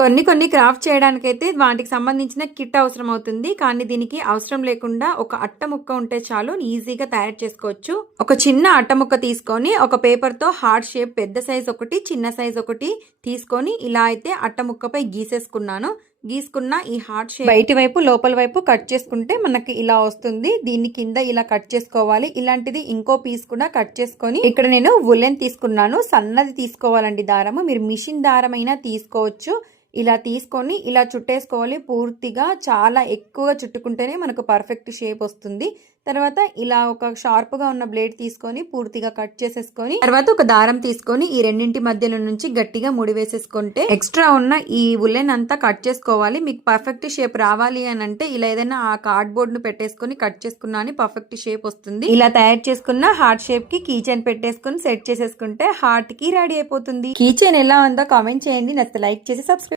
కొన్ని కొన్ని క్రాఫ్ట్ చేయడానికైతే వాటికి సంబంధించిన కిట్ అవసరం అవుతుంది కానీ దీనికి అవసరం లేకుండా ఒక అట్ట ముక్క ఉంటే చాలు ఈజీగా తయారు చేసుకోవచ్చు. ఒక చిన్న అట్ట ముక్క తీసుకొని ఒక పేపర్తో హార్ట్ షేప్ పెద్ద సైజ్ ఒకటి చిన్న సైజ్ ఒకటి తీసుకొని ఇలా అయితే అట్ట ముక్కపై గీసేసుకున్నాను. గీసుకున్న ఈ హార్ట్ షేప్ బయటి వైపు లోపల వైపు కట్ చేసుకుంటే మనకి ఇలా వస్తుంది. దీని కింద ఇలా కట్ చేసుకోవాలి. ఇలాంటిది ఇంకో పీస్ కూడా కట్ చేసుకొని ఇక్కడ నేను వులెన్ తీసుకున్నాను. సన్నది తీసుకోవాలండి దారము. మీరు మిషన్ దారమైనా తీసుకోవచ్చు. ఇలా తీసుకొని ఇలా చుట్టేసుకోవాలి. పూర్తిగా చాలా ఎక్కువగా చుట్టుకుంటేనే మనకు పర్ఫెక్ట్ షేప్ వస్తుంది. తర్వాత ఇలా ఒక షార్ప్గా ఉన్న బ్లేడ్ తీసుకొని పూర్తిగా కట్ చేసేసుకొని తర్వాత ఒక దారం తీసుకొని ఈ రెండింటి మధ్యలో నుంచి గట్టిగా ముడి వేసేసుకుంటే ఎక్స్ట్రా ఉన్న ఈ ఉల్లెన్ అంతా కట్ చేసుకోవాలి. మీకు పర్ఫెక్ట్ షేప్ రావాలి అని అంటే ఇలా ఏదైనా ఆ కార్డ్ బోర్డ్ను పెట్టేసుకొని కట్ చేసుకున్నా అని పర్ఫెక్ట్ షేప్ వస్తుంది. ఇలా తయారు చేసుకున్న హార్ట్ షేప్కి కీ పెట్టేసుకుని పెట్టేసుకొని సెట్ చేసేసుకుంటే హార్ట్కి రెడీ అయిపోతుంది. కీచెన్ ఎలా ఉందో కామెంట్ చేయండి. నచ్చితే లైక్ చేసి సబ్స్క్రైబ్